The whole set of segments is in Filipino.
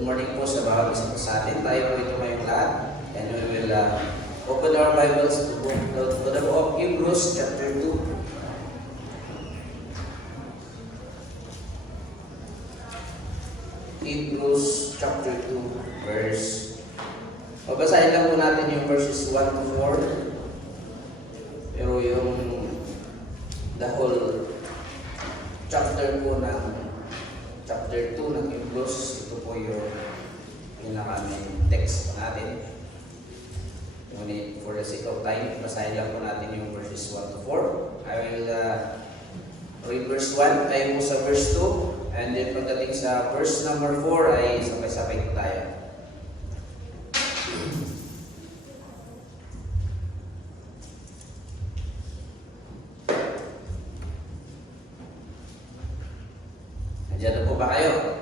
Good morning po sa bawat isa po sa atin. Tayo po ito ngayong lahat. And we will open our Bibles to the book of Hebrews chapter 2. Hebrews chapter 2 verse. Babasahin lang po natin yung verses 1 to 4. Pero yung the whole chapter po ng chapter 2 ng Hebrews, ito po yung pinaka-main text po natin. Ngunit for the sake of time, basahin lang po natin yung verses 1 to 4. I will read verse 1, tayo po sa verse 2, and then pagdating sa verse number 4 ay sabay-sabay po tayo. Nandiyan na po ba kayo?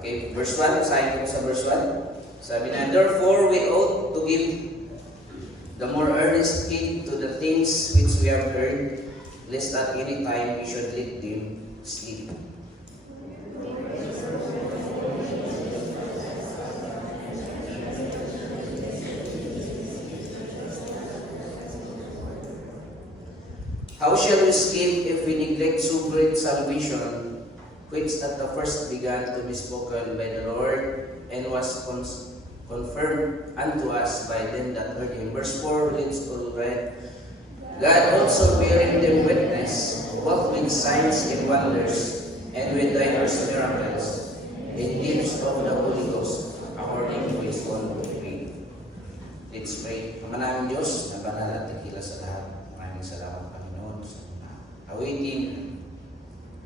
Okay, verse 1, basahin ko sa verse 1. Sabi na, therefore we ought to give the more earnest heed to the things which we have heard, lest at any time we should let them sleep. How shall we escape if we neglect so great salvation, which at the first began to be spoken by the Lord, and was confirmed unto us by them that heard him? Verse 4 leads to read, God also bearing them witness, both with signs and wonders, and with diverse miracles, in gifts of the Holy Ghost, according to his own will. Let's pray. Ama namin Diyos, na banal at tikila sa lahat. Maraming salamat, Panginoon, sa mga awitin,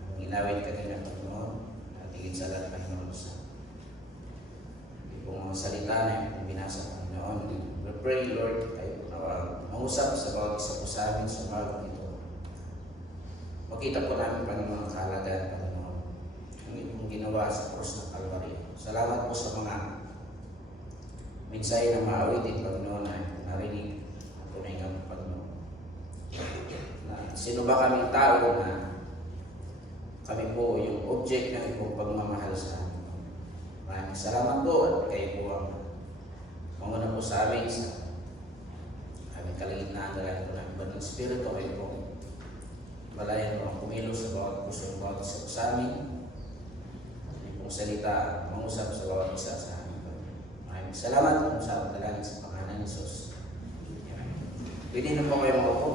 ang inawit kanina, Panginoon, at higit sa lahat, Panginoon, sa kung mga salita na yung binasa, Panginoon. We pray, Lord, kayo mangusap sa bawat isa po sa amin sa umagang ito. Makita po namin, Panginoon, ang kahalagaan, Panginoon, ang inyong ginawa sa cross ng Calvary. Salamat po sa mga mensahe na maawitin, Panginoon, na narinig at tumingang, Panginoon. Na sino ba kaming tao na kami po yung object ng ipong pagmamahal sa amin. Maraming salamat po at kayo po ang manguna po sa amin sa aming kalagitnaan dahil po ng Banal Espiritu. Kayo po malayan po ang kumilos sa bawat puso ng bawat isa po sa amin. Kayo pong salita mangusap sa bawat isa sa amin. Maraming salamat po sa pagdalangin sa pangalan ni Jesus. Pwede na po kayo maupo.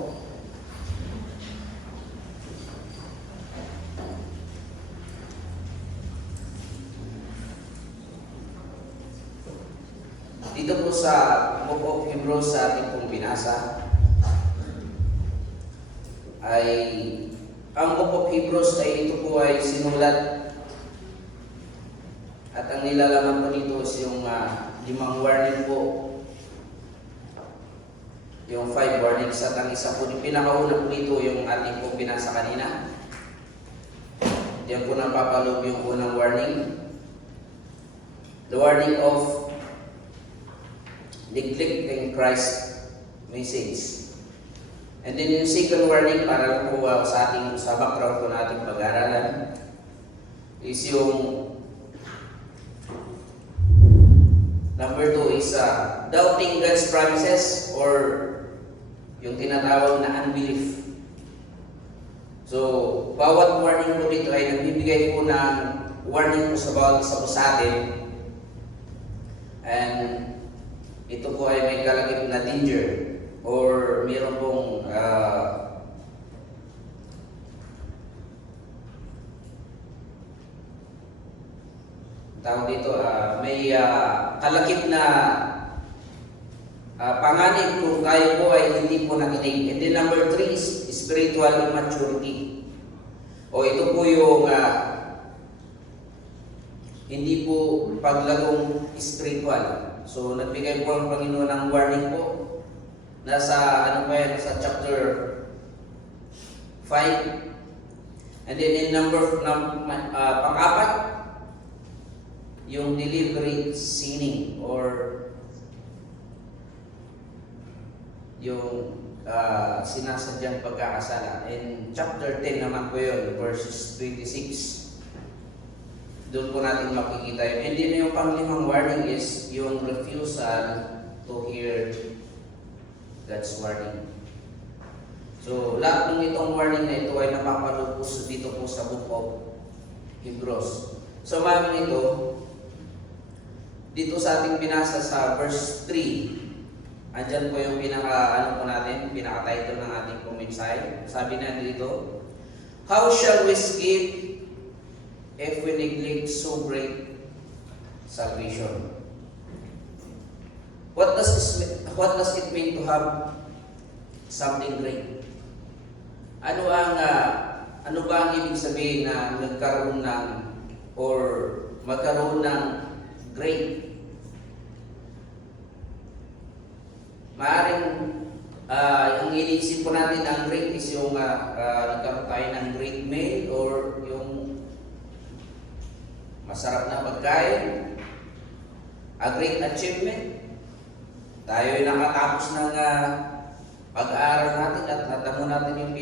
Dito po sa Book of Hebrews sa ating pong binasa ay ang Book of Hebrews ay ito po ay sinulat at ang nilalaman po dito is yung 5 warning po, yung 5 warnings at ang isa po, yung pinakauna po dito yung ating pong binasa kanina. Diyan po napapaloob yung unang warning, the warning of neglecting Christ message. And then yung second warning para lang po sa ating sa background po nating pag-aaralan is yung number 2 is doubting God's promises or yung tinatawag na unbelief. So, bawat warning po dito ay nagbibigay po ng warning po sa bawat isa po sa atin. And ito po ay may kalakip na danger or mayroon pong tawag dito, may kalakip na panganib kung tayo po ay hindi po nakinig. And then number 3 is spiritual immaturity. O ito po yung hindi po paglagong spiritual. So, nagbigay po ang Panginoon ng warning po. Nasa, nasa chapter 5. And then in pang-apat, yung deliberate sinning or yung sinasadyang pagkakasala. In chapter 10 naman po yun, verses 26. Doon po natin makikita yun. And then yung panglimang warning is yung refusal to hear God's warning. So, lahat ng itong warning na ito ay napapalubos dito po sa Book of Hebrews. So, mami nito, dito sa ating binasa sa verse 3, andyan po yung pinaka-title ng ating mensahe. Sabi na dito, how shall we escape if we neglect so great salvation? What does it mean to have something great? Ano ba ang ibig sabihin na magkaroon ng great? Maaring yung iniisip po natin ang great is yung nagkaroon tayo ng great meal or yung masarap na pagkain, a great achievement. Tayo ay nakatapos ng pag-aaral natin at natamo natin yung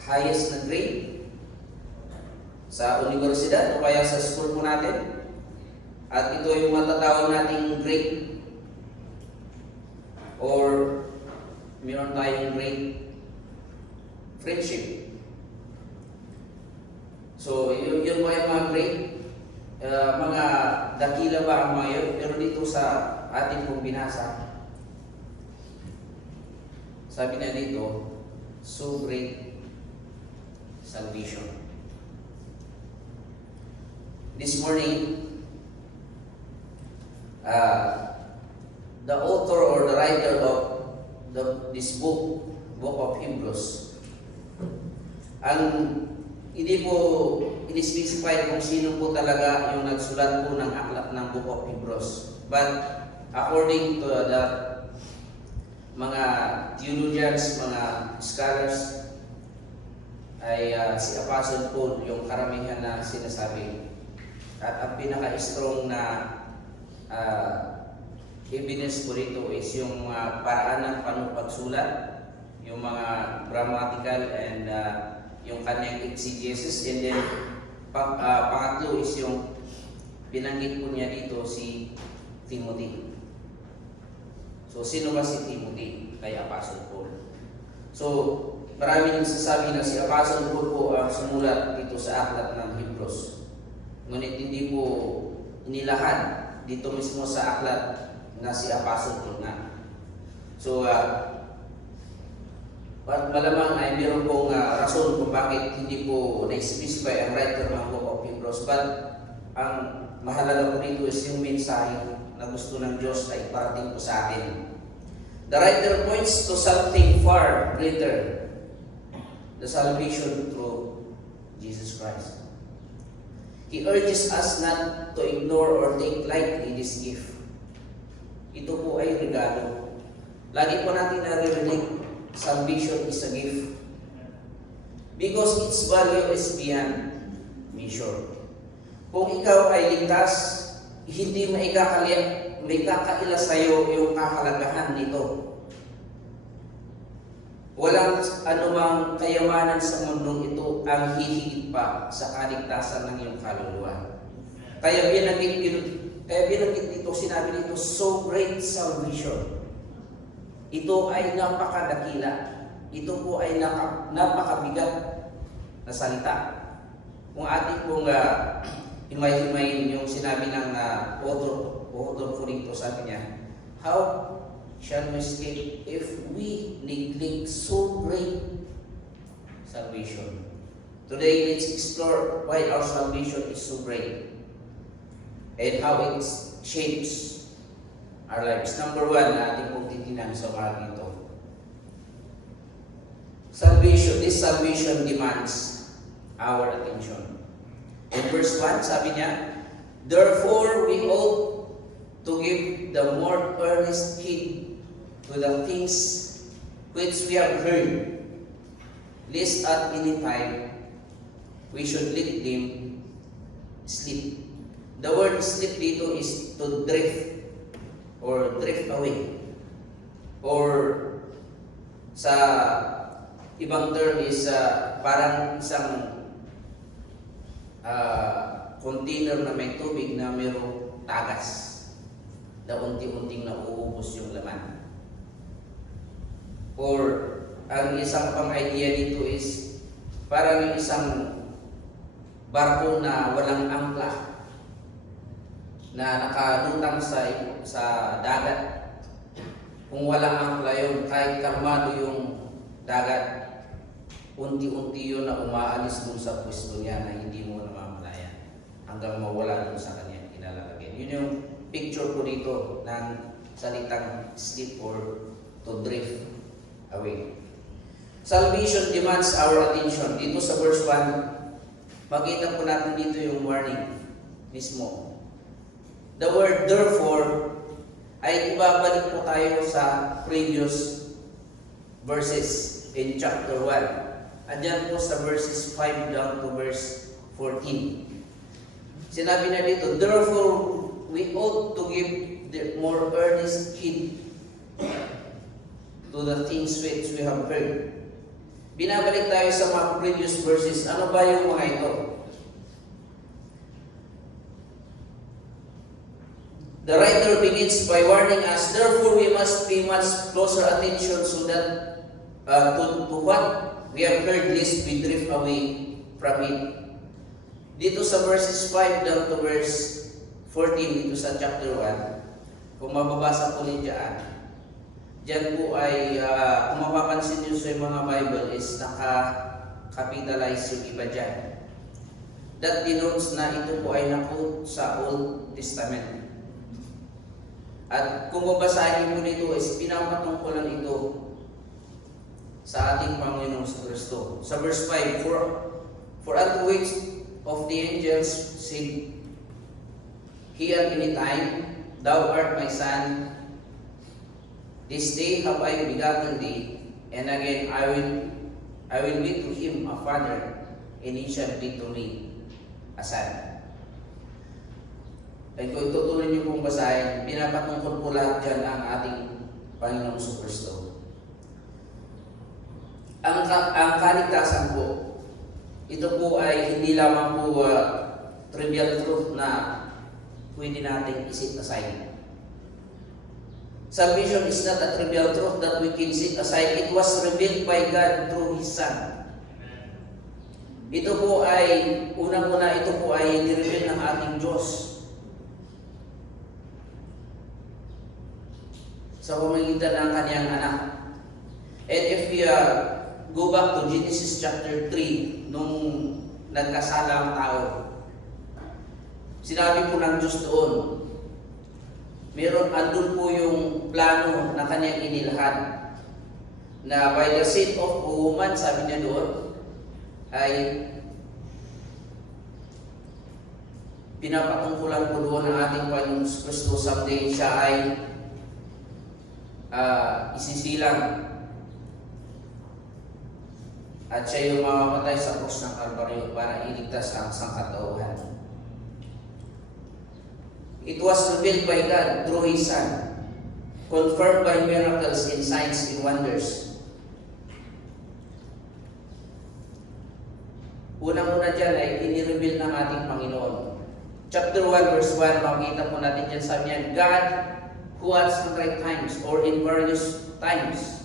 highest na grade sa universidad o kaya sa school po natin. At ito yung matatawag nating grade. Or meron tayong great friendship. So, yun ba yung mga great? Mga dakila ba ang mga yun? Pero dito sa ating pong binasa, sabi na dito, so great salvation. This morning, the author or the writer of this book of Hebrews, hindi po in-specify kung sino po talaga yung nagsulat po ng aklat ng Book of Hebrews. But according to the mga theologians, mga scholars, ay si Apostle Paul yung karamihan na sinasabi. At ang pinaka-strong na evidence po rito is yung paraan ng panupagsulat, yung mga grammatical and yung kanyang exegesis, and then pangatlo is yung binanggit po niya dito si Timothy. So, sino ba si Timothy? Kay Apostle Paul. So, marami nagsasabi na si Apostle Paul po ang sumulat dito sa aklat ng Hebrews. Ngunit hindi po inilahan dito mismo sa aklat na si Apostle Paul na. So, malamang ay meron pong rason kung bakit hindi po na-specify ang writer ng Book of Hebrews. But ang mahalaga po dito is yung mensahe na gusto ng Diyos na iparating po sa atin. The writer points to something far greater, the salvation through Jesus Christ. He urges us not to ignore or take lightly this gift. Ito po ay regalo. Lagi po natin naririnig, salvation is a gift. Because its value is beyond measure. Kung ikaw ay ligtas, hindi may kakaila sa iyo yung kahalagahan nito. Walang anumang kayamanan sa mundong ito ang hihigit pa sa kaligtasan ng iyong kaluluwa. Kaya binanggit dito, sinabi dito, so great salvation. Ito ay napakadakila. Ito po ay napakabigat na salita. Kung ating pong himay-himayin yung sinabi ng author po dito, sabi niya, how shall we escape if we neglect so great salvation? Today, let's explore why our salvation is so great and how it shapes our lives. Number one na ating pong titinan sa umaga ito. This salvation demands our attention. In verse 1, sabi niya, therefore we ought to give the more earnest heed to the things which we have heard, lest at any time we should let them sleep. The word sleep dito is to drift or drift away. Sa ibang term is parang isang container na may tubig na mayroong tagas na unti-unting nauubos yung laman. Or ang isang pang idea dito is parang yung isang barko na walang angkla na nakalutang sa dagat. Kung walang angkla yun, kahit kalmado yung dagat, unti-unti yun na umaalis dun sa pwesto niya na hindi mo namamalayan hanggang mawala dun sa kanyang kinalalagyan. Yun yung picture ko dito ng salitang slip or to drift away. Salvation demands our attention. Dito sa verse 1, makita po natin dito yung warning mismo. The word therefore ay ibabalik po tayo sa previous verses in chapter 1. Andyan po sa verses 5 down to verse 14. Sinabi na dito, therefore we ought to give the more earnest heed to the things which we have heard. Binabalik tayo sa mga previous verses. Ano ba yung mga ito? The writer begins by warning us, therefore we must pay much closer attention so that to what we have heard, lest we drift away from it. Dito sa verses 5 down to verse 14, dito sa chapter 1, kung mababasa po ninyo dyan po ay, kung mapapansin nyo sa mga Bible is naka-capitalize yung iba dyan. That denotes na ito po ay na-quote sa Old Testament. At kung babasahin mo nito is pinapatungkulan ito sa ating Panginoong Kristo. Sa verse 5, For unto which of the angels said he at any time, Thou art my son, this day have I begotten thee, and again I will be to him a father, and he shall be to me a son. Ay kung tutuloy niyo pong basahin, pinapatungkol po lahat dyan ang ating Panginoong Kristo. Ang kaligtasan po, ito po ay hindi lamang po trivial truth na pwede natin isit aside. Salvation is not a trivial truth that we can sit aside. It was revealed by God through His Son. Ito po ay, unang-una, ito po ay nireveal ng ating Diyos sa pamamagitan ng Kanyang anak. And if we go back to Genesis chapter 3, nung nagkasala ang tao, sinabi po ng Diyos doon, andun po yung plano na Kanyang inilahad, na by the seed of a woman, sabi niya doon, ay pinapatungkulan po doon ng ating Panginoong Kristo, someday siya ay isisilang at siya yung mamamatay sa krus ng Kalbaryo para iligtas ang sangkatauhan. It was revealed by God through His Son, confirmed by miracles and signs and wonders. Unang-una dyan ay inireveal ng ating Panginoon. Chapter 1 verse 1, makikita po natin dyan, sabi niya, God who at sundry times or in various times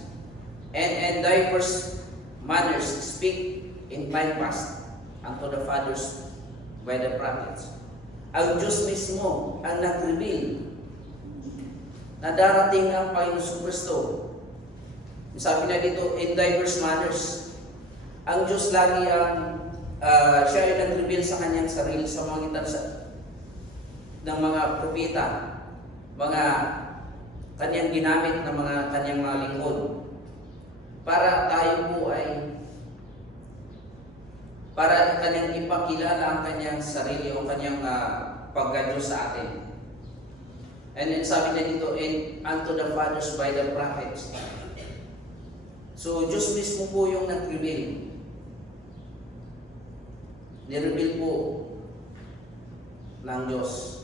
and diverse manners speak in time past unto the fathers by the prophets. Ang Diyos mismo ang nag-reveal na darating ang Panginoong Kristo. Sabi na dito, in diverse manners. Ang Diyos lagi ang siya ay nag-reveal sa kanyang sarili sa mga ng mga propeta, mga kanyang ginamit na mga kanyang mga lingkod, para tayo po ay para kanyang ipakilala ang kanyang sarili o kanyang pagka-Diyos sa atin. And then sabi na dito, and unto the fathers by the prophets. So Diyos mismo po yung nag-reveal. Nireveal po ng Diyos.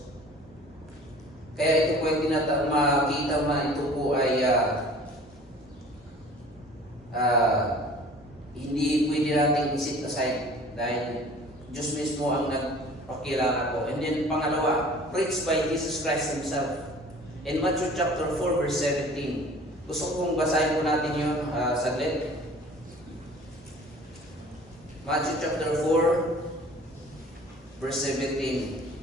Kaya ito po ay makita ito po ay hindi pwede natin isit aside dahil Diyos mismo ang nagpakilala ko. And then pangalawa, preached by Jesus Christ Himself. In Matthew chapter 4 verse 17. Gusto kong basahin po natin yun saglit. Matthew chapter 4 verse 17.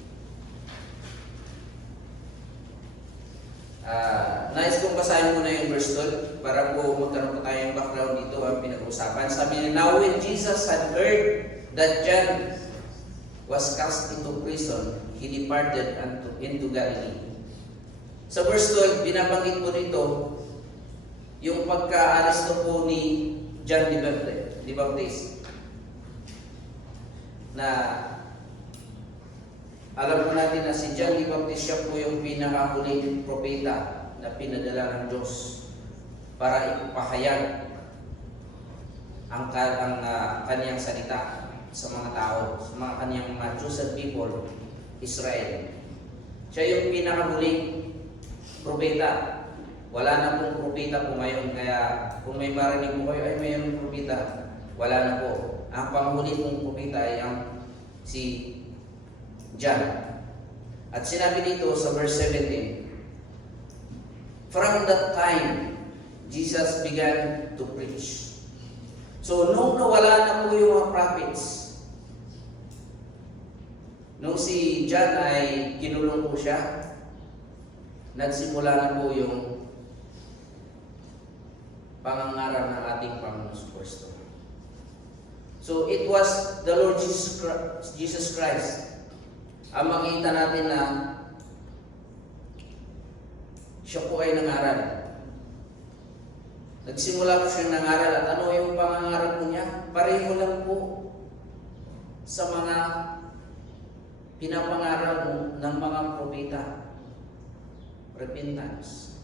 Nais kong basahin muna yung verse doon para po magkaroon po tayong background dito ang pinag-uusapan. Sabi niya, now when Jesus had heard that John was cast into prison, he departed into Galilee. Sa verse 12, binabanggit po dito yung pagka-aresto po ni John the Baptist. Na alam po natin na si John the Baptist siya po yung pinakahuling propeta na pinadala ng Diyos para ipahayag ang kanyang salita sa mga tao, sa mga kanyang chosen people, Israel. Siya yung pinakahuling propeta. Wala na pong propeta po ngayon, kaya kung may marinig po kayo, ay mayroong propeta, wala na po. Ang panghuli pong propeta ay ang si John. At sinabi dito sa verse 17, from that time, Jesus began to preach. So, nung nawala na po yung mga prophets, nung si John ay kinulong po siya, nagsimula na po yung pangangaral ng ating Panginoong Kristo. So, it was the Lord Jesus Christ. Ang makita natin na siya po ay nangaral. Nagsimula po siyang nangaral at ano yung pangangaral po niya? Pareho lang po sa mga pinapangaral ng mga propeta. Repentance.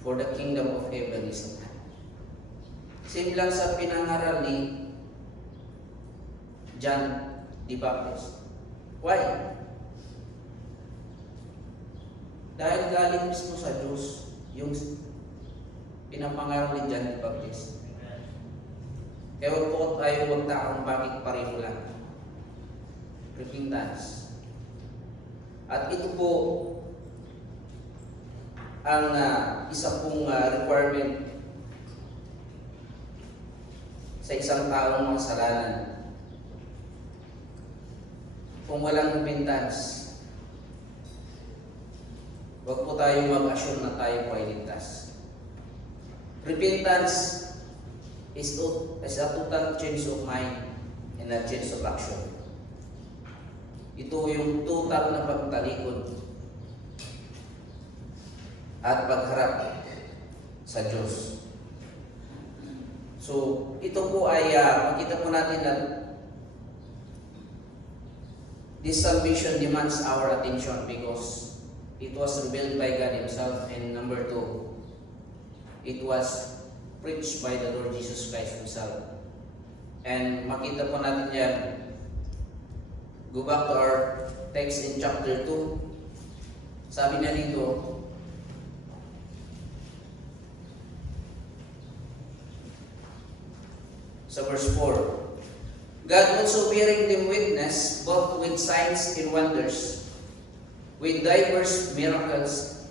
For the kingdom of heaven is at hand. Same lang sa pinangaral ni John the Baptist. Why? Dahil galing mismo sa Diyos yung pinapangaral ni John the Baptist. Kaya wag po tayo magtakang bakit pareho lang. Repentance. At ito po ang isa pong requirement sa isang taong makasalanan. Kung walang repentance, wag po tayo mag-assume na tayo po ay ligtas. Repentance is a total change of mind and a change of action. Ito yung total na pagtalikod at pagharap sa Diyos. So, ito po ay makita po natin na this salvation demands our attention because it was revealed by God Himself, and number 2, it was preached by the Lord Jesus Christ Himself. And makita po natin yan. Go back to our text in chapter 2. Sabi na dito, sa verse 4, God also bearing them witness, both with signs and wonders, with diverse miracles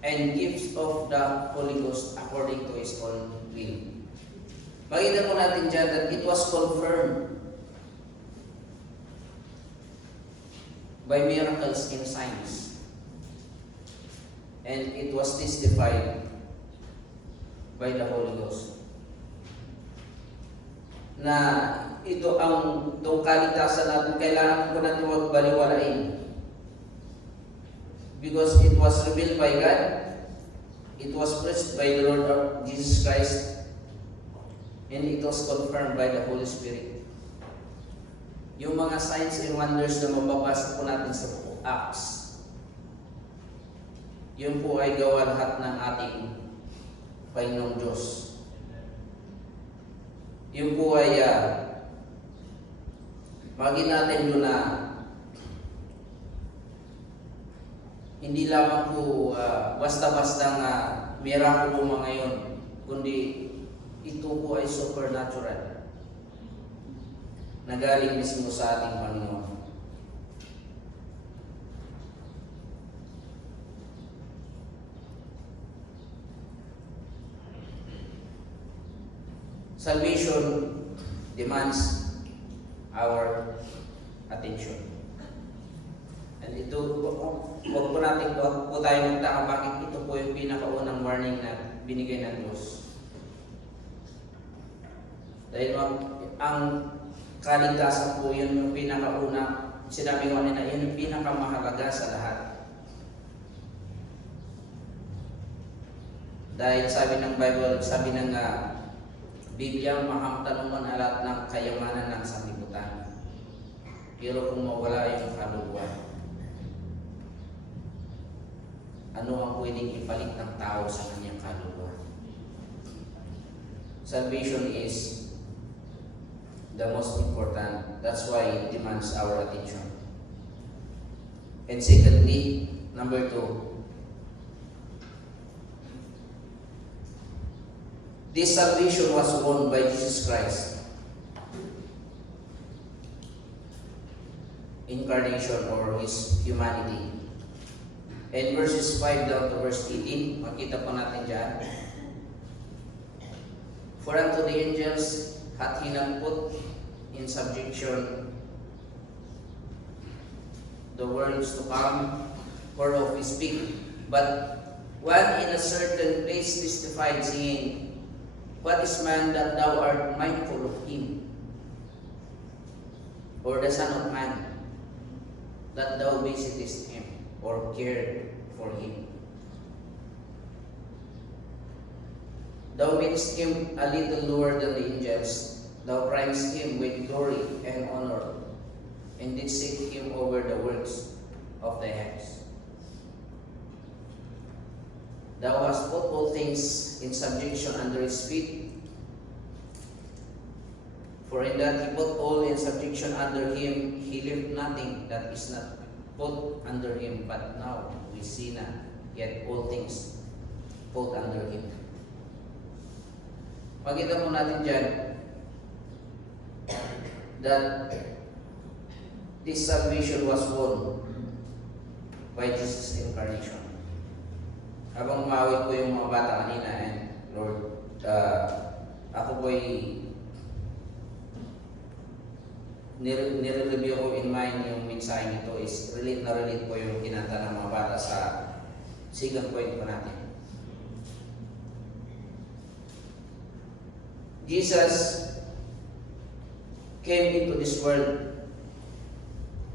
and gifts of the Holy Ghost according to His own will. Makita po natin dyan that it was confirmed by miracles and signs. And it was testified by the Holy Ghost. Na ito ang itong kaligtasan natin, kailangan po natin magbaliwalain. Because it was revealed by God, it was preached by the Lord Jesus Christ, and it was confirmed by the Holy Spirit. Yung mga signs and wonders na mababasa po natin sa Acts, yun po ay gawa lahat ng ating Panginoong Diyos. Yun po ay maging natin yun na hindi lamang po basta-basta nga miracle mga ngayon, kundi ito po ay supernatural na galing mismo sa ating Panginoon. Salvation demands our attention. And ito, huwag po natin po tayo magtaka bakit ito po yung pinakaunang warning na binigay ng Diyos. Dahil ang kaligtasan po yun yung pinakauna, sinabi ko kanina, yun yung pinakamahalaga sa lahat. Dahil sabi ng Bible, sabi ng Biblia, makamtanungan na lahat ng kayamanan ng sanlibutan. Pero kung mawala yung kaluluwa, ano ang pwedeng ipalit ng tao sa kanyang kaluluwa? Salvation is the most important. That's why it demands our attention. And secondly, number 2, this salvation was won by Jesus Christ. Incarnation or His humanity. And verses 5 down to verse 18, makita po natin dyan. For unto the angels hath He not put in subjection the worlds to come, whereof we speak. But one in a certain place testified, saying, What is man that thou art mindful of him? Or the Son of Man, that thou visitest him, or cared for him? Thou makest him a little lower than the angels. Thou primest him with glory and honor, and didst set him over the works of thy hands. Thou hast put all things in subjection under his feet. For in that he put all in subjection under him, he left nothing that is not put under him. But now we see na, yet all things put under him. Makita po natin dyan that this salvation was won by Jesus' incarnation. Habang umawit po yung mga bata kanina, and Lord, ako po'y nire-review ko in mind yung mensahe nito is relate na relate po yung kinanta ng mga bata sa second point po natin. Jesus came into this world,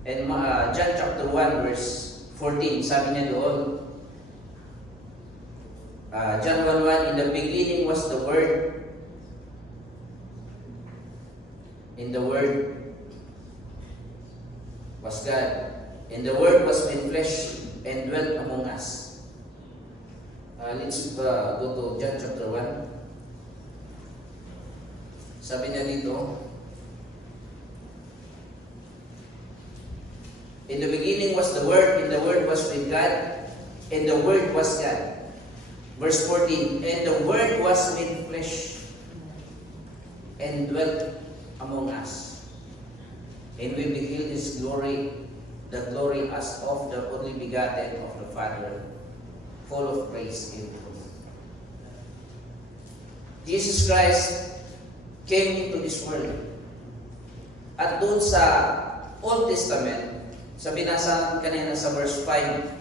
and John chapter 1 verse 14, sabi niya doon, John 1:1, in the beginning was the Word, and the Word was God, and the Word was made flesh and dwelt among us. Let's go to John chapter 1. Sabi niya dito, in the beginning was the Word, and the Word was with God, and the Word was God. Verse 14, and the Word was made flesh and dwelt among us. And we beheld His glory, the glory as of the only begotten of the Father, full of grace and truth. Jesus Christ came into this world. At doon sa Old Testament, sa binasa kanina sa verse 5,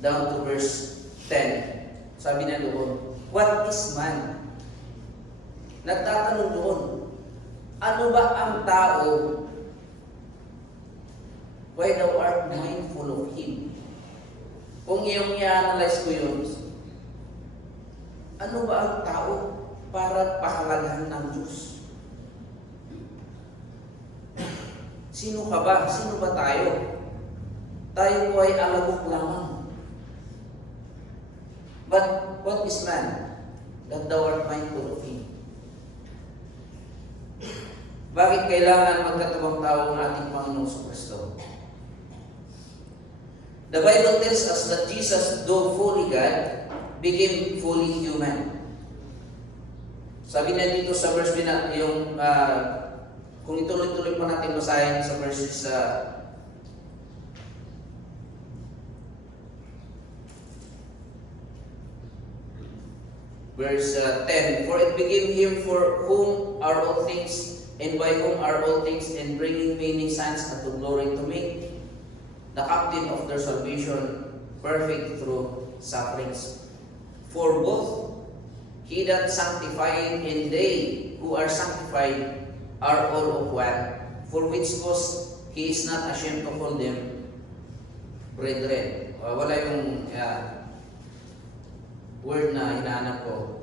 down to verse 10, sabi na doon, what is man? Nagtatanong doon, ano ba ang tao? Why thou art mindful of him? Kung iyong i-analyze ko yun, ano ba ang tao para pahalagahan ng Diyos? Sino ka ba? Sino ba tayo? Tayo po ay alagok lamang. But what is man that thou art mindful of him? Bakit kailangan magkatawang tao ng ating Panginoong Kristo? The Bible tells us that Jesus, though fully God, became fully human. Sabi na dito sa verse na yung kung ituloy-tuloy pa natin basahin sa verses verse 10, for it became him for whom are all things, and by whom are all things, and bringing many sons unto glory, to make the captain of their salvation perfect through sufferings. For both he that sanctified and they who are sanctified are all of one, for which cause he is not ashamed to call them brethren. Wala yung word na hinahanap ko.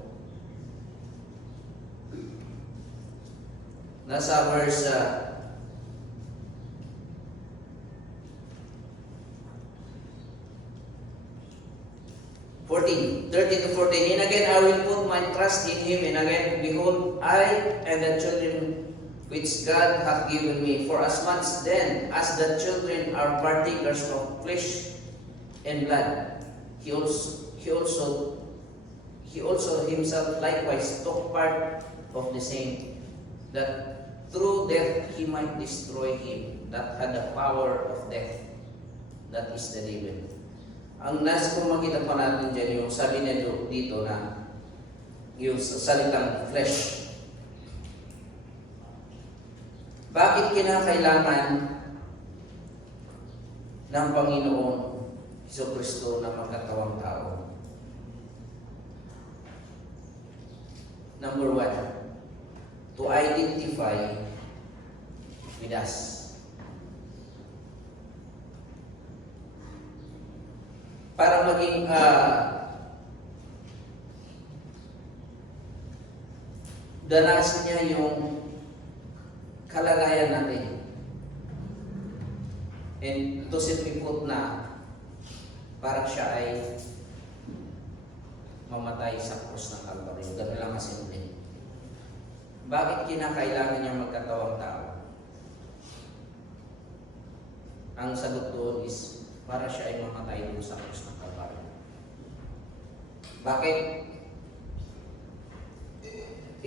Nasa verse 14, 30 to 14. And again, I will put my trust in him. And again, behold, I and the children which God hath given me. For as much then as the children are partakers of flesh and blood, he also himself likewise took part of the same, that through death he might destroy him that had the power of death, that is the devil. Ang kung makita pa natin dyan, yung sabi nito dito na yung salitang flesh. Bakit kinakailangan ng Panginoon Jesucristo na magkatawang tao? Number one, to identify with us. Para maging danasin niya yung kalagayan natin. And to simply put na parang siya ay mamatay sa krus ng Kalbaryo. Ganun lang kasimple. Bakit kinakailangan niya magkatawang tao? Ang sagot doon is para siya ay mamatay doon sa krus ng Kalbaryo. Bakit?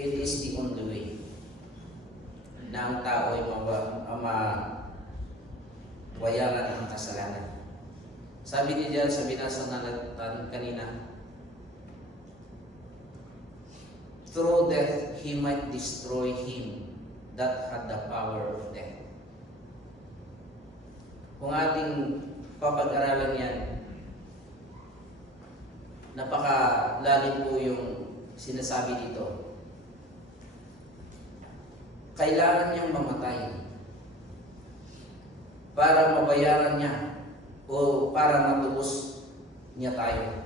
It is the only way na ang tao ay mawayaran ang kasalanan. Sabi niya dyan sa binasa natin kanina, through death he might destroy him that had the power of death. Kung ating papag-aralan yan, napakalalim po yung sinasabi dito. Kailangan niyang mamatay para mabayaran niya o para matubos niya tayo.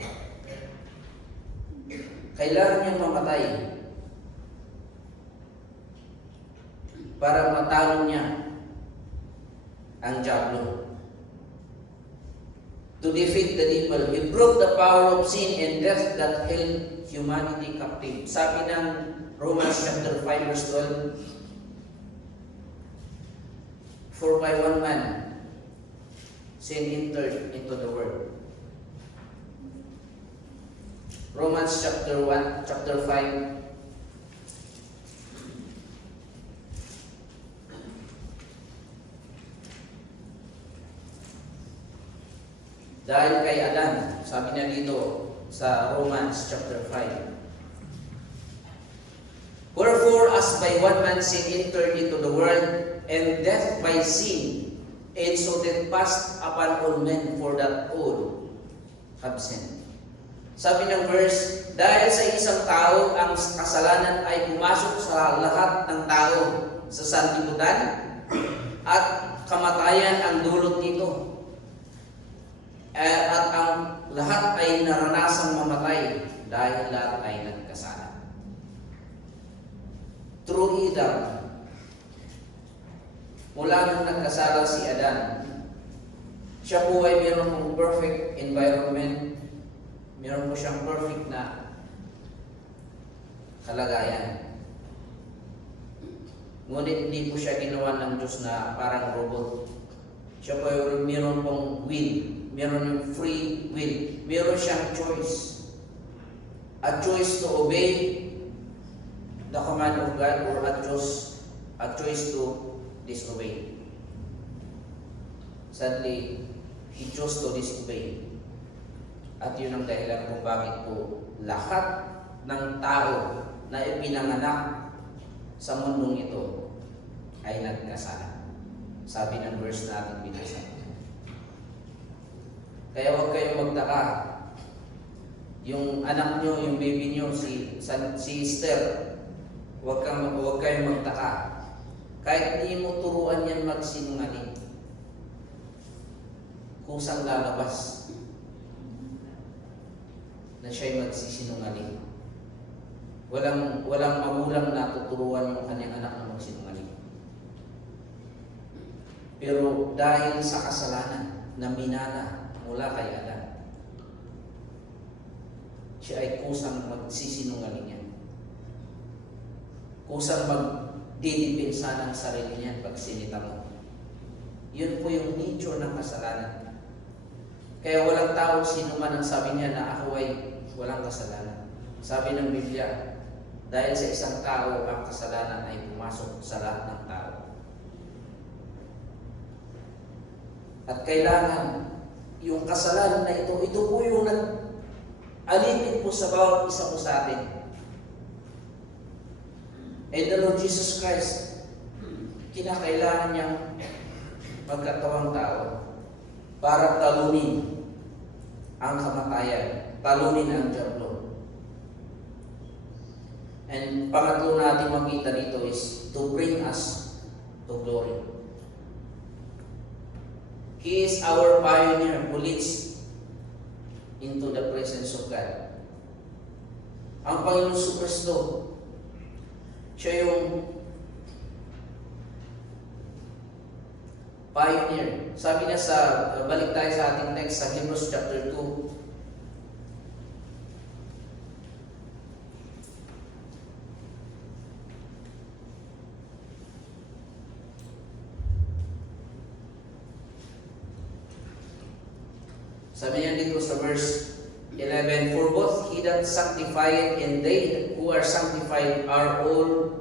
Kailangan niyang mamatay para matalo niya ang diablo. To defeat the devil, he broke the power of sin and death that held humanity captive. Sabi ng Romans chapter 5 verse 12, for by one man sin entered into the world. Romans chapter 5 dahil kay Adan, sabi niya dito sa Romans chapter 5. Wherefore, as by one man sin entered into the world, and death by sin, and so death passed upon all men, for that all have sinned. Sabi ng verse, dahil sa isang tao ang kasalanan ay pumasok sa lahat ng tao sa sanlibutan, at kamatayan ang dulot nito. At ang lahat ay naranasang mamatay dahil lahat ay nagkasala. Through Adam, mula nung nagkasala si Adan, siya po ay mayroon pong perfect environment, mayroon po siyang perfect na kalagayan. Ngunit hindi po siya ginawa ng Diyos na parang robot. Siya po ay mayroon pong will, meron yung free will. Meron siyang choice. A choice to obey the command of God or a choice to disobey. Sadly, he chose to disobey. At yun ang dahilan kung bakit po lahat ng tao na ipinanganak sa mundong ito ay nagkasala. Sabi ng verse natin binasa. Kaya huwag kayong magtaka. Yung anak nyo, yung baby nyo, si Esther, huwag kayong magtaka. Kahit di mo turuan yan magsinungaling, kusang lalabas na siya'y magsisinungaling. Walang magulang na tuturuan yung kanyang anak na magsinungaling. Pero dahil sa kasalanan na minana mula kay Adan, siya ay kusang magsisinungaling yan. Kusang magdidepensa ng sarili niyan pag sinita mo. Yun po yung nature ng kasalanan. Kaya walang tao sino man ang sabi niya na ako ay walang kasalanan. Sabi ng Biblia, dahil sa isang tao ang kasalanan ay pumasok sa lahat ng tao. At kailangan yung kasalanan na ito po yung alipin po sa bawat isa po sa atin. And the Lord Jesus Christ, kinakailangan niyang magkatawang tao para talunin ang kamatayan, talunin ang diablo. And pangatlo natin makita dito is to bring us to glory. He is our pioneer who leads into the presence of God. Ang Panginoon Kristo, siya yung pioneer. Sabi niya balik tayo sa ating text sa Hebrews chapter 2. Sabi niya dito sa verse 11, for both he that sanctified and they who are sanctified are all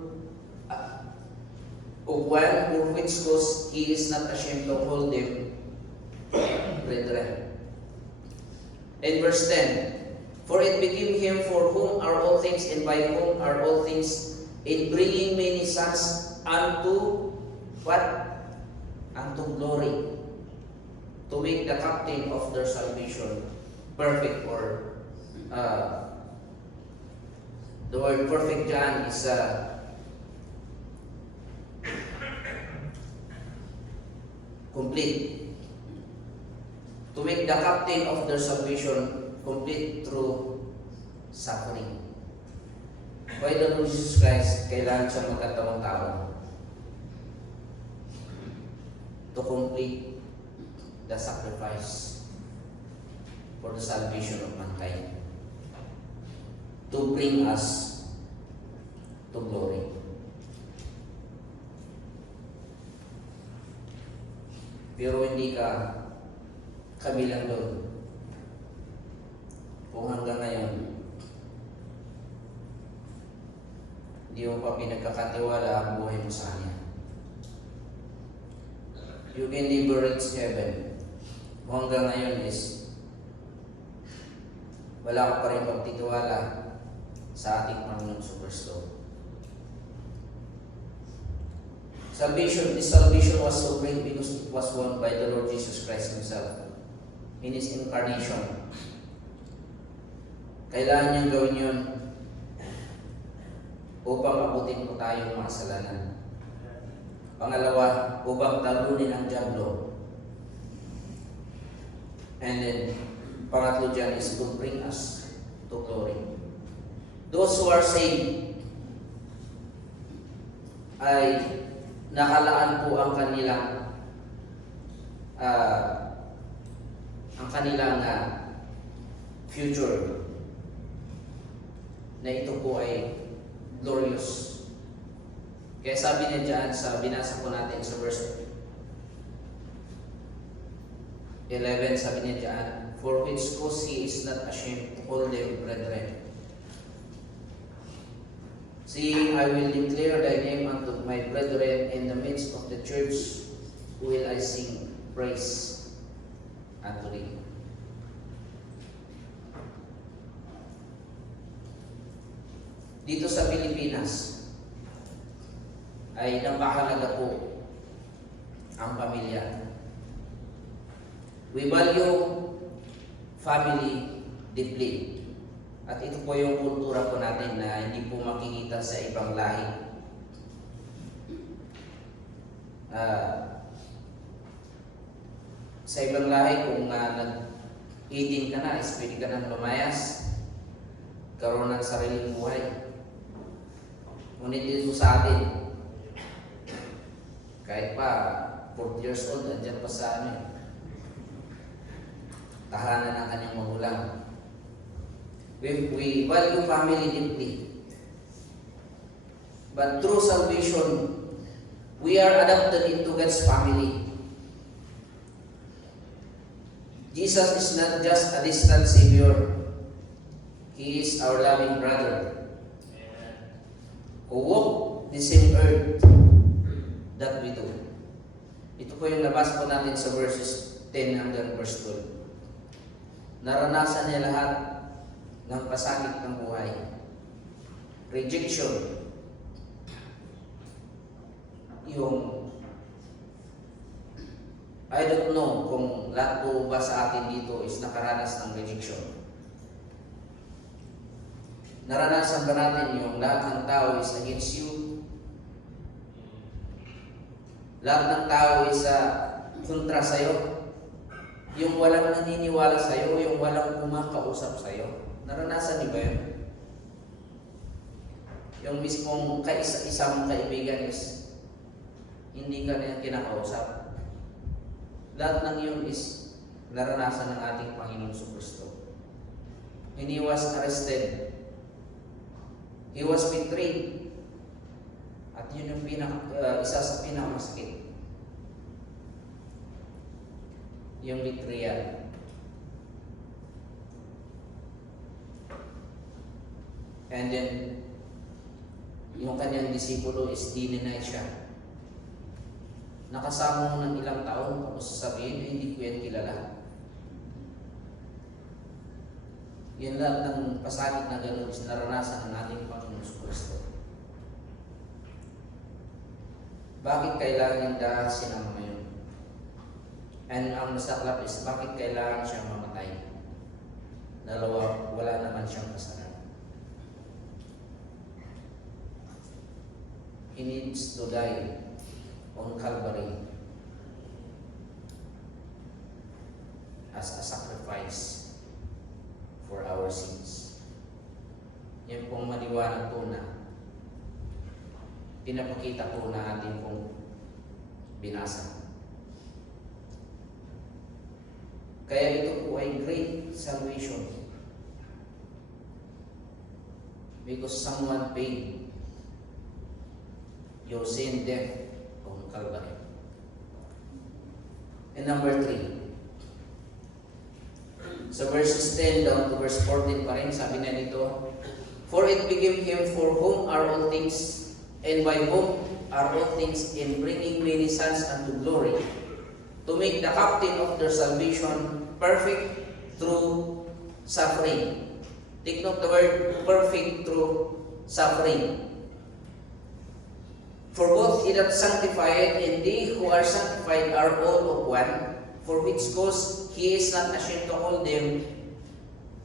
of one, for which cause he is not ashamed to call them brethren. In verse 10, for it became him for whom are all things and by whom are all things, in bringing many sons unto what? Unto glory, to make the captain of their salvation perfect, or the word perfect John is complete. To make the captain of their salvation complete through suffering. Why the Lord Jesus Christ kailangan siya magkatawang tao? To complete the sacrifice for the salvation of mankind, to bring us to glory. Pero hindi ka kabilang doon kung hanggang ngayon hindi mo pa pinagkakatiwala ang buhay mo sa Kanya. You can never reach heaven kung hanggang ngayon is wala ka pa rin pagtitiwala sa ating Panginoon Kristo. This salvation was so great because it was won by the Lord Jesus Christ Himself in His incarnation. Kailangan niyang gawin yun upang abutin po tayong makasalanan. Pangalawa, upang talunin ang diablo. And then, pangatlo dyan is to bring us to glory. Those who are saved ay nakalaan po ang kanilang future, na ito po ay glorious. Kaya sabi niya dyan sa binasa po natin sa verse 11, sabi niya dyan, for which cause he is not ashamed to call them brethren. Seeing I will declare thy name unto my brethren in the midst of the church, will I sing praise unto thee. Dito sa Pilipinas, ay napakahalaga po ang pamilya. We value family deeply. At ito po yung kultura po natin na hindi po makikita sa ibang lahi. Sa ibang lahi, kung nag-eating ka na, pwede ka nang lumayas, karoon ng sariling buhay. Ngunit dito sa atin, kahit pa 40 years old, andyan pa sa tahanan ng kanyang magulang. We value family deeply. But through salvation, we are adopted into God's family. Jesus is not just a distant Savior. He is our loving brother who walked the same earth that we do. Ito po yung nabasa po natin sa verses 10 hanggang verse 12. Naranasan niya lahat ng pasakit ng buhay. Rejection. Yung I don't know kung lahat po ba sa atin dito is nakaranas ng rejection. Naranasan ba natin yung lahat ng tao is against you? Lahat ng tao is kontra sa'yo? Yung walang naniniwala sa'yo, yung walang kumakausap sa'yo? Naranasan niyo ba yun? Yung mismong kaisa-isang kaibigan is hindi ka na kinakausap. Lahat ng yun is naranasan ng ating Panginoong Kristo. When He was arrested, He was betrayed. At yun yung isa sa pinakamasakit. Yung betrayal. And then, yung kanyang disipulo is dininay siya. Nakasama mo ng ilang taon, tapos sasabihin, hindi ko yan kilala. Yan lahat ng pasakit na gano'n is naranasan ng ating Panginoon Kristo. Bakit kailangan dahasin ang ngayon? And ang masaklap is, bakit kailangan siyang mamatay? Dalawa, wala naman siyang kasalanan. He needs to die on Calvary as a sacrifice for our sins. Yan pong maliwanag po na pinapakita po na ating pong binasa. Kaya ito po ay great salvation because someone paid your sin death on Calvary. And number 3, sa verses 10 down to verse 14 pa rin, sabi na dito, for it became Him for whom are all things, and by whom are all things, in bringing many sons unto glory, to make the captain of their salvation perfect through suffering. Take note the word perfect through suffering. For both He that sanctified and they who are sanctified are all of one, for which cause He is not ashamed to call them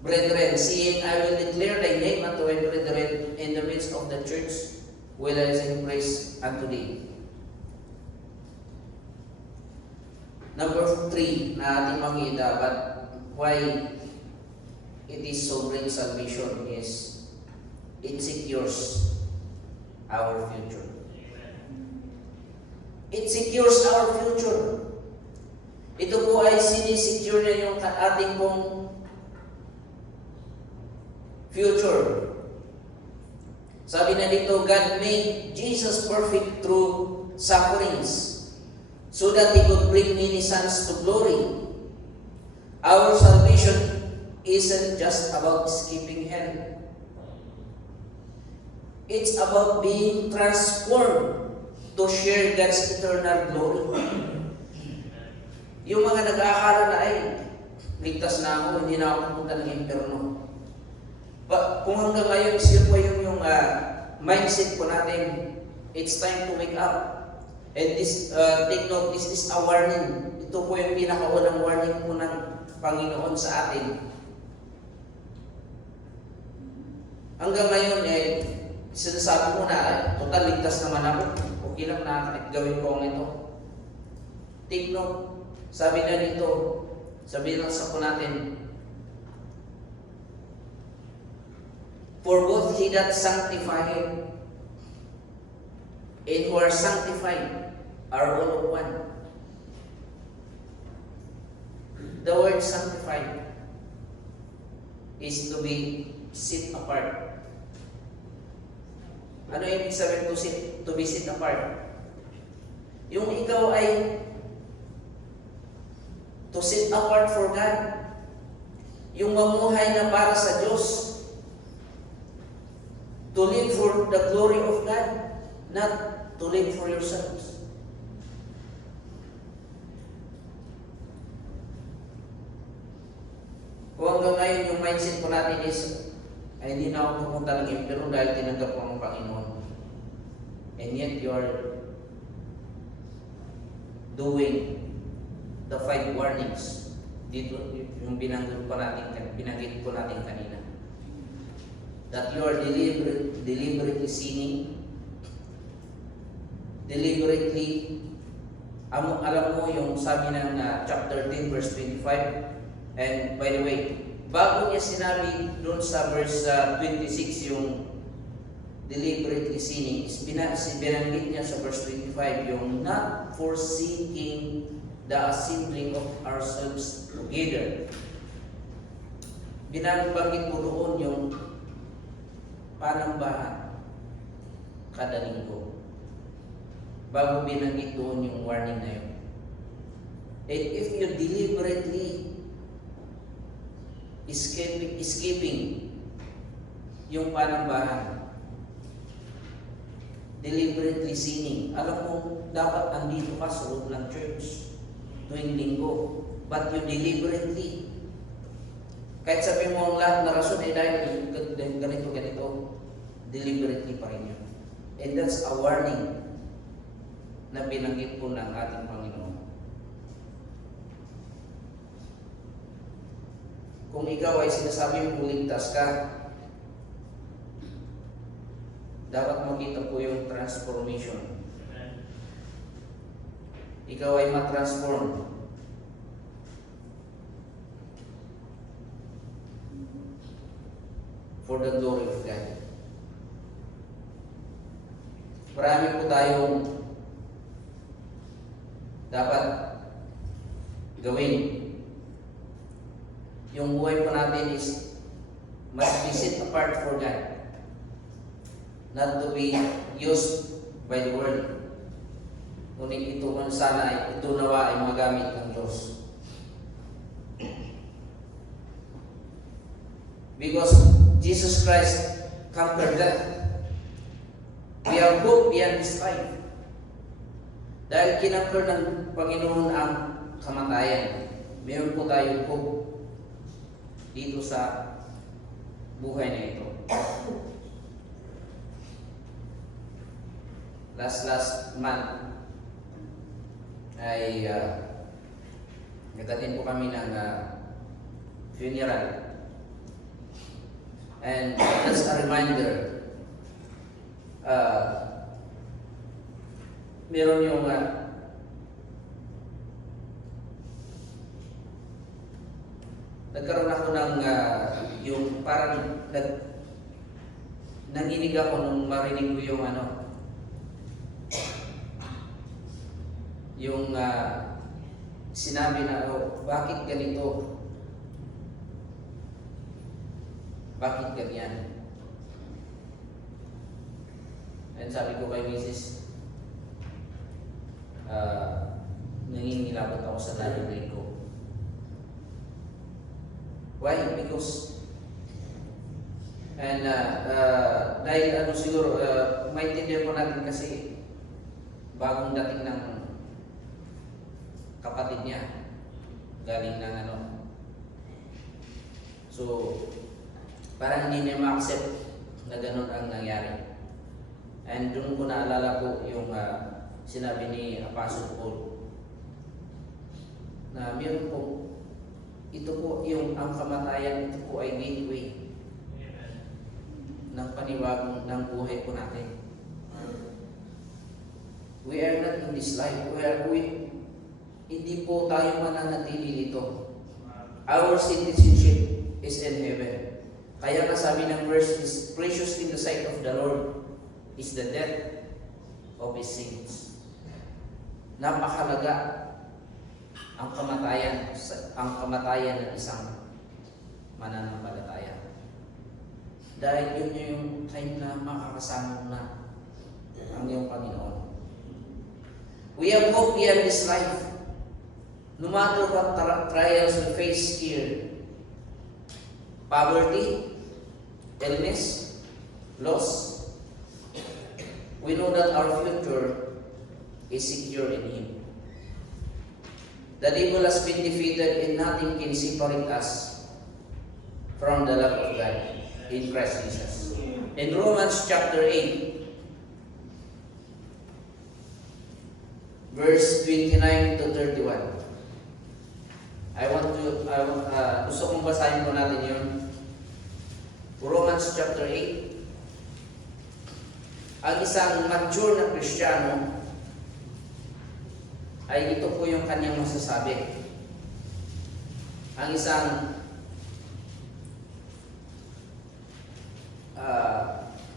brethren, seeing I will declare thy name unto my brethren in the midst of the church, will I sing praise unto thee. Number 3 na ating makita, but why it is so great salvation is it secures our future. It secures our future. Ito po ay sinisecure niya yung ating pong future. Sabi na dito, God made Jesus perfect through sufferings so that He could bring many sons to glory. Our salvation isn't just about escaping hell. It's about being transformed to share God's eternal glory. Yung mga nag-aakala na ay ligtas na ako, hindi na ako pupunta ng impyerno. Kung hanggang ngayon siya po yung mindset po natin, it's time to wake up. And this, take note, this is a warning. Ito po yung pinakaunang warning po ng Panginoon sa atin. Hanggang ngayon, sinasabi mo na, total ligtas naman ako. Okay lang na gawin ko ang ito. Take note, sabi na dito, sabi lang sa po natin, for both he that sanctified and who are sanctified are all of one. The word sanctified is to be set apart. Ano ibig sabihin to be set apart? Yung ikaw ay to set apart for God. Yung mamuhay na para sa Diyos. To live for the glory of God, not to live for yourselves. Kung hanggang ngayon yung mindset po natin is, ay hindi na ako pumunta ng impyerno dahil tinanggap ko ang Panginoon. And yet you are doing the 5 warnings. Dito yung binanggit po natin kanina. That you are deliberately sinning, deliberately, alam mo yung sabi ng chapter 10 verse 25. And by the way, bago niya sinabi doon sa verse 26 yung deliberately sinning, is binanggit niya sa verse 25 yung not forsaking the assembling of ourselves together. Binanggit po doon yung panambahan kada linggo. Bago binanggit doon yung warning na yun. And if you deliberately escaping yung panambahan, deliberately sinning, alam mo, dapat andito ka sa loob ng church tuwing linggo, but you deliberately, kahit sabi mo ang lahat na rason ay dahil ganito, deliberately pa rin yun. And that's a warning na binanggit po ng ating Panginoon. Kung ikaw ay sinasabi mong ligtas ka, dapat makita po yung transformation. Ikaw ay matransform. For the glory of God. Marami po tayong dapat gawin. Yung buhay po natin is must be set apart for God. Not to be used by the world. Ngunit ito kung sana ito nawa ay magamit ng Diyos. Because Jesus Christ conquered death. We have hope beyond this life. Dahil kinonquer ng Panginoon ang kamatayan, mayroon po tayong hope dito sa buhay na ito. Last month ay nag-attend po kami ng funeral. And that's a reminder. Meron yung nagkaroon ako ng yung parang nanginig ako nung marinig ko yung yung sinabi na, oh, bakit ganito? Bakit ganyan? And sabi ko kay Mrs. Nangingilabot ako sa narinig ko. Why? Because, dahil siguro, maintindihan po natin kasi bagong dating ng kapatid niya, galing ng so, parang hindi niya ma-accept na ganun ang nangyari. And doon ko naalala po yung sinabi ni Apostle Paul na meron po, ito po yung ang kamatayan, ito po ay gateway ng panibagong ng buhay po natin. We are not in this life. Hindi po tayo mananatili dito. Our citizenship is in heaven. Kaya nga sabi ng verse is precious in the sight of the Lord is the death of His saints. Napakalaga ang kamatayan ng isang mananampalataya. Dahil yun yung time na makakasama mo na ang iyong Panginoon. We have hope beyond this life. No matter what trials we face here, poverty, illness, loss, we know that our future is secure in Him. The devil has been defeated and nothing can separate us from the love of God in Christ Jesus. In Romans chapter 8, verse 29 to 31. Gusto kong basahin po natin yun. Romans chapter 8. Ang isang mature na Kristiyano ay ito po yung kanyang masasabi. Ang isang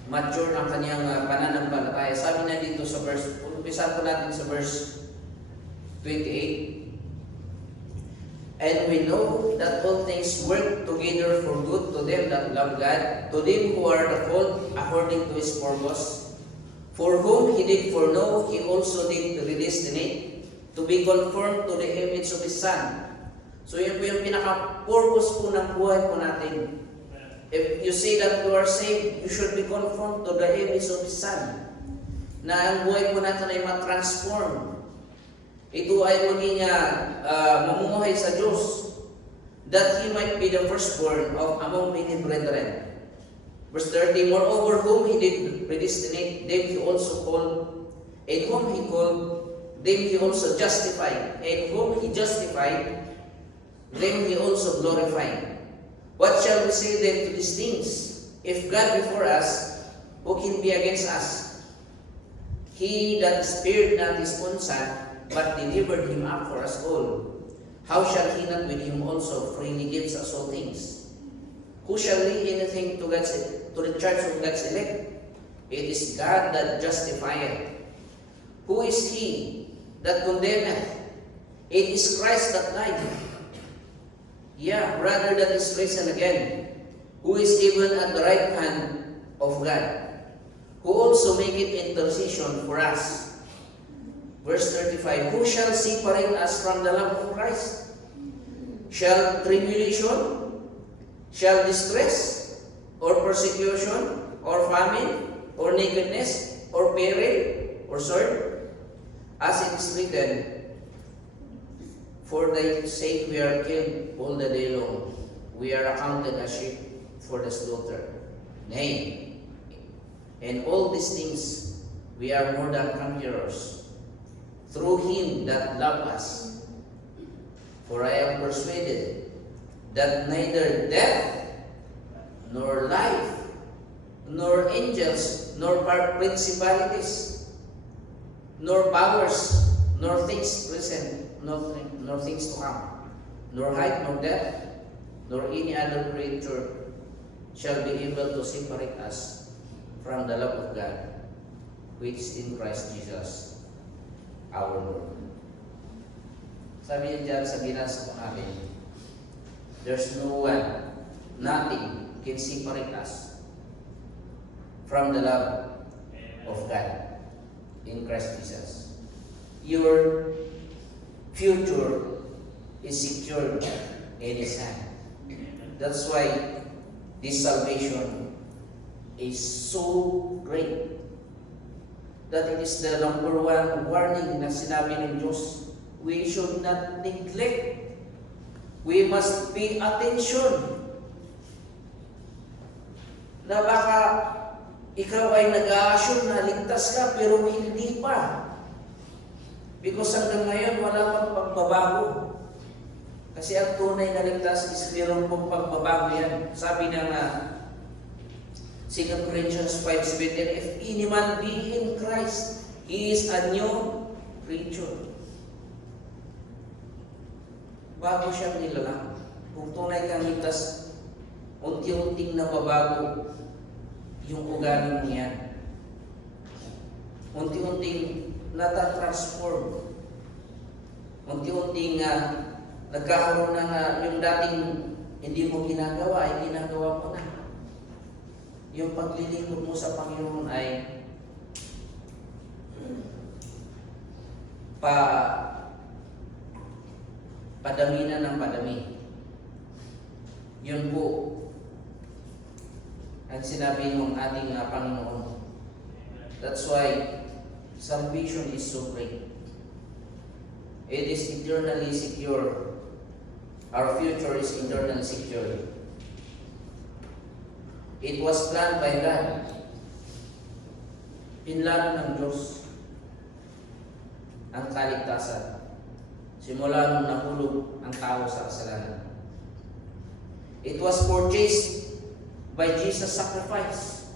mature ang kanyang pananampalataya. Sabi na dito sa verse, umpisan po natin sa verse 28. And we know that all things work together for good to them that love God, to them who are the called according to His purpose. For whom He did foreknow, He also did predestinate to be conformed to the image of His Son. So yun po yung pinaka-purpose po ng buhay po natin. If you say that you are saved, you should be conformed to the image of His Son. Na ang buhay po natin ay ma-transform. Ito ay maging mamumuhay sa Diyos, that He might be the firstborn of among many brethren. Verse 30, moreover, whom He did predestinate, them He also called, and whom He called, them He also justified, and whom He justified, them He also glorified. What shall we say then to these things? If God be for us, who can be against us? He that spared not His own Son, but delivered Him up for us all, how shall He not with Him also freely give us all things? Who shall lay anything to the charge of God's elect? It is God that justifieth. Who is He that condemneth? It is Christ that died. Rather that is risen again, who is even at the right hand of God, who also maketh intercession for us. Verse 35, who shall separate us from the love of Christ? Shall tribulation, shall distress, or persecution, or famine, or nakedness, or peril, or sword? As it is written, for thy sake we are killed all the day long. We are accounted as sheep for the slaughter. Nay, in all these things we are more than conquerors, through Him that loved us. For I am persuaded that neither death, nor life, nor angels, nor principalities, nor powers, nor things present, nor things to come, nor height, nor depth, nor any other creature shall be able to separate us from the love of God, which is in Christ Jesus our Lord. Sabi niya dyan sa binasa ko natin, there's no one, nothing can separate us from the love of God in Christ Jesus. Your future is secured in His hand. That's why this salvation is so great that it is the number one warning na sinabi ng Diyos. We should not neglect. We must pay attention. Na baka ikaw ay nag-a-assume na ligtas ka pero hindi pa. Because hanggang ngayon wala pang pagbabago. Kasi ang tunay na ligtas is meron pong pagbabago yan. Sabi na nga, 2 Corinthians 5:17, if any man be in Christ, he is a new creature. Bago siyang nilalang. Kung tunay kang ligtas, unti-unting nababago yung ugali mo yan. Unti-unting nata-transform. Unti-unting nagkakaroon na yung dating hindi mo ginagawa, ay ginagawa mo na. Yung paglilingkod mo sa Panginoon ay padami na ng padami. Yun po ang sinabi ng ating Panginoon. That's why salvation is so great. It is eternally secure. Our future is eternally secure. It was planned by God. Pinlano ng Diyos ang kaligtasan. Simula nung nahulog ang tao sa kasalanan. It was purchased by Jesus' sacrifice.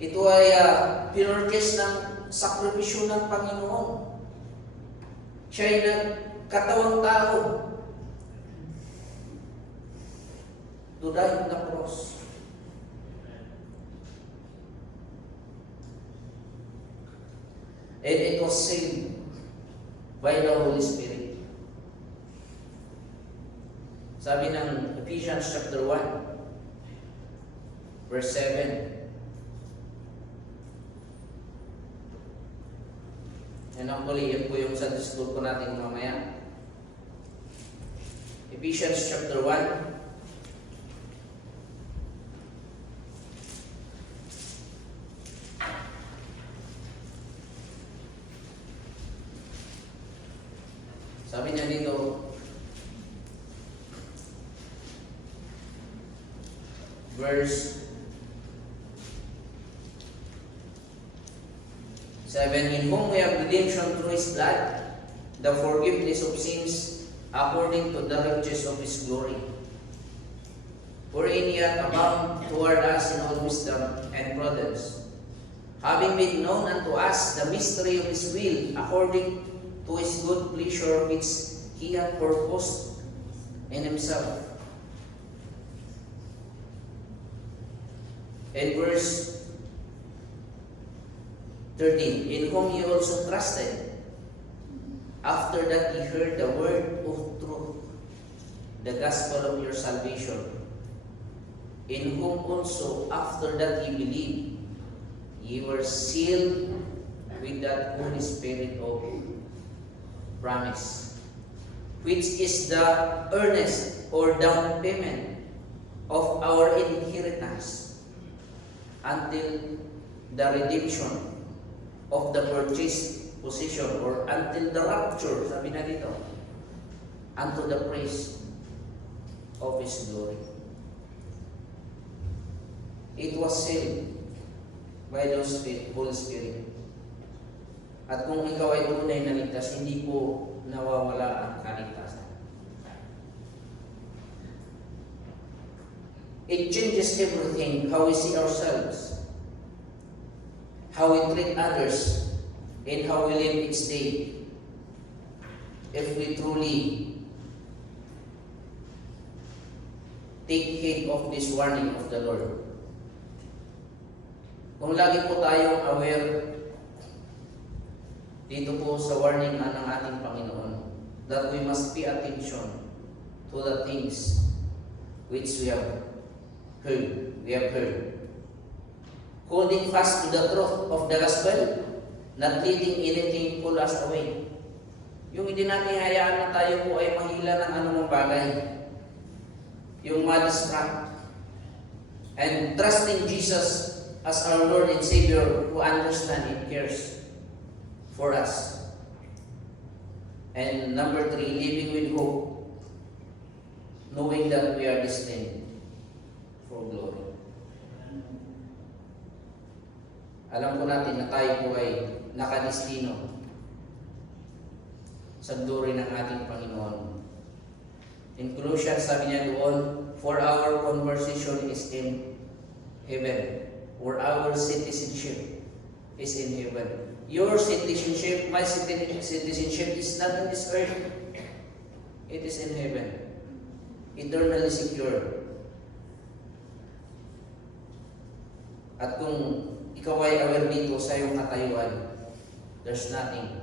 Ito ay pinurchase ng sakripisyo ng Panginoon. Siya ay nagkatawang tao to die on the cross. And it was saved by the Holy Spirit. Sabi ng Ephesians chapter 1, verse 7. And actually, yan po yung Sunday school po natin mamaya. Ephesians chapter 1, sabi niya dito, verse 7, in whom we have redemption through His blood, the forgiveness of sins according to the riches of His glory, wherein He hath abounded toward us in all wisdom and prudence, having made known unto us the mystery of His will, according to His good pleasure which He hath purposed in Himself. And verse 13, in whom ye also trusted, after that ye heard the word of truth, the gospel of your salvation, in whom also after that ye believed, ye were sealed with that Holy Spirit of promise, which is the earnest or down payment of our inheritance until the redemption of the purchased possession, or until the rapture, sabi na dito, unto the praise of His glory. It was sealed by the Holy Spirit. At kung ikaw ay tunay na ligtas, hindi po nawawala ang kaligtasan. It changes everything, how we see ourselves, how we treat others, and how we live each day. If we truly take heed of this warning of the Lord. Kung lagi po tayong aware dito po sa warning ng ating Panginoon, that we must pay attention to the things which we have heard. Holding fast to the truth of the gospel, not letting anything pull us away. Yung hindi natin hayaan na tayo po ay mahila ng anumang bagay. Yung ma-distract. And trusting Jesus as our Lord and Savior who understands and cares for us. And number 3, living with hope, knowing that we are destined for glory. Alam ko natin na tayo po ay nakadestino sa glory ng ating Panginoon. In Colossians, sabi niya doon, for our conversation is in heaven, or our citizenship is in heaven. Your citizenship, my citizenship is not in this earth. It is in heaven. Eternally secure. At kung ikaw ay aware dito sa iyong katayuan, there's nothing.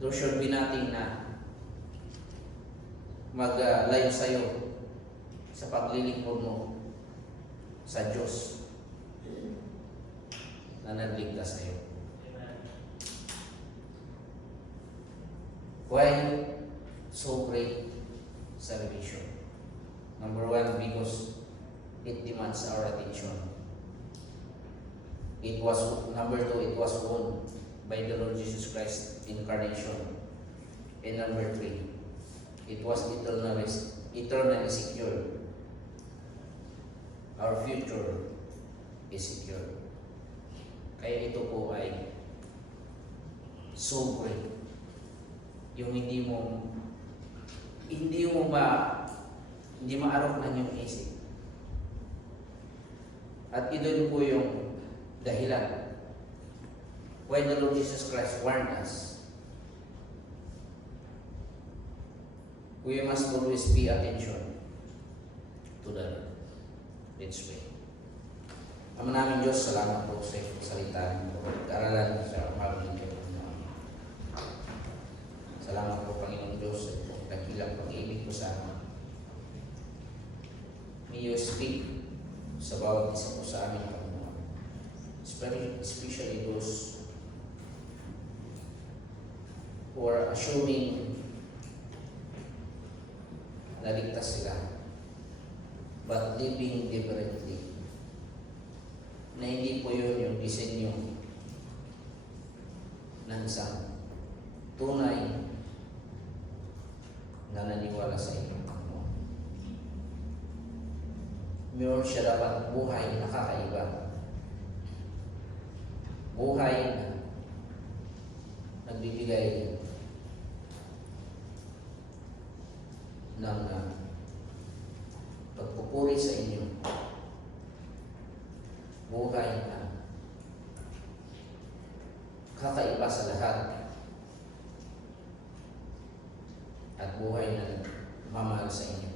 There should be nothing na mag-layo sa iyo sa paglilingkod mo sa Diyos na nagligtas sa iyo. Why so great salvation? Number 1, because it demands our attention. Number 2, it was won by the Lord Jesus Christ incarnation. And number 3, it was eternally secure. Our future is secure. Kaya ito po ay so great. Yung hindi maarok na yung isip. At ito po yung dahilan why the Lord Jesus Christ warned us. We must always pay attention to the Lord. Let's pray. Ama namin Diyos, salamat po sa salita mo. Kaaralan sa mabuting kayo. Salamat po Panginoon Diyos sa dakilang pag-ibig po sa amin. May you speak sa bawat isa po sa amin, Panginoon. Especially those who are assuming na ligtas sila, but living differently. Na hindi po yun yung disenyo ng isang tunay na naniwala sa inyo. Meron siya dapat buhay na kakaiba. Buhay na nagbibigay ng pagpupuri sa inyo. Buhay na kakaiba sa lahat. At buhay na mamahal sa inyo.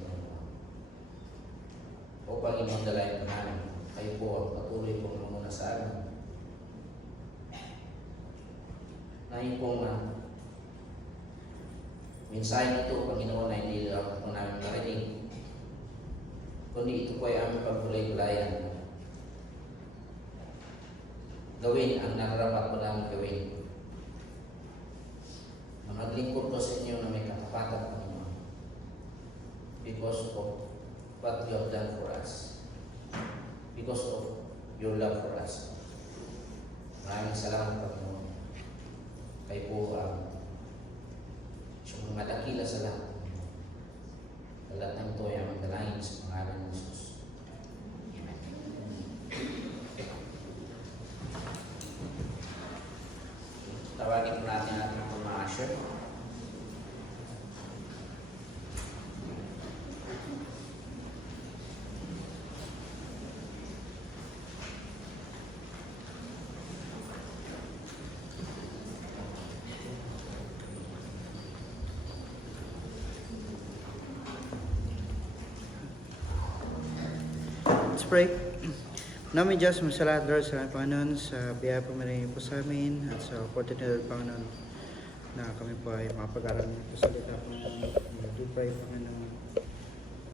O Panginoon, dalayan po namin. Kayo po ang patuloy pong mamuna sa amin. Ngayon pong mensahe nito, Panginoon, na hindi lang po namin marinig, kundi ito po ay aming pagkulay-kulayan. Gawin ang nararapat po namin gawin. Maglingkod ko sa inyo na may katapatan, Panginoon, because of what you have done for us, because of your love for us. Maraming salamat, Panginoon. Kayo po siyang madakila sa lahat. Lahat ng ito ay aming dalangin sa pangalan ng Jesus. Tawagin po natin ating mga usher. Let's pray. Namin Diyos, masalamat Lord sa Panginoon sa biyaya po maraming po sa amin at sa opportunity Panginoon na kami po ay makapag-aral po sa salita Panginoon. We do pray Panginoon